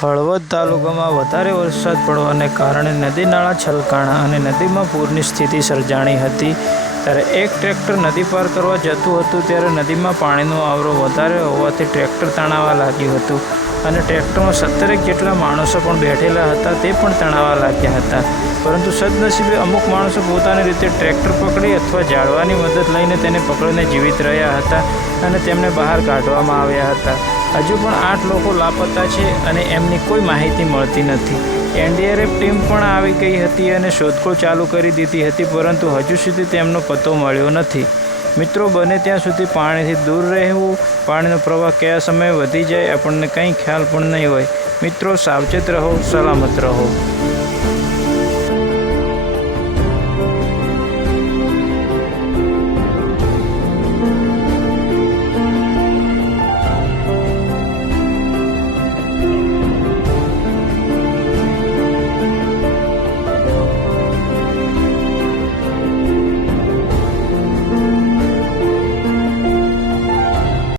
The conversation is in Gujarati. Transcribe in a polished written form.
હળવદ તાલુકામાં વધારે વરસાદ પડવાને કારણે નદી નાળા છલકાણા અને નદીમાં પૂરની સ્થિતિ સર્જાણી હતી। ત્યારે એક ટ્રેક્ટર નદી પાર કરવા જતું હતું ત્યારે નદીમાં પાણીનો આવરો વધારે હોવાથી ટ્રેક્ટર તણાવા લાગ્યું હતું અને ટ્રેક્ટરમાં 17 જેટલા માણસો પણ બેઠેલા હતા તે પણ તણાવા લાગ્યા હતા। પરંતુ સદનસીબે અમુક માણસો પોતાની રીતે ટ્રેક્ટર પકડી અથવા ઝાડવાની મદદ લઈને તેને પકડીને જીવિત રહ્યા હતા અને તેમને બહાર કાઢવામાં આવ્યા હતા। હજુ પણ 8 લોકો લાપતા છે અને એમની કોઈ માહિતી મળતી નથી। એનડીઆરએફ ટીમ પણ આવી ગઈ હતી અને શોધખોળ ચાલુ કરી દીધી હતી, પરંતુ હજુ સુધી તેમનો પત્તો મળ્યો નથી। મિત્રો, બને ત્યાં સુધી પાણીથી દૂર રહેવું। પાણીનો પ્રવાહ કયા સમયે વધી જાય આપણને કંઈ ખ્યાલ પણ નહીં હોય। મિત્રો, સાવચેત રહો, સલામત રહો।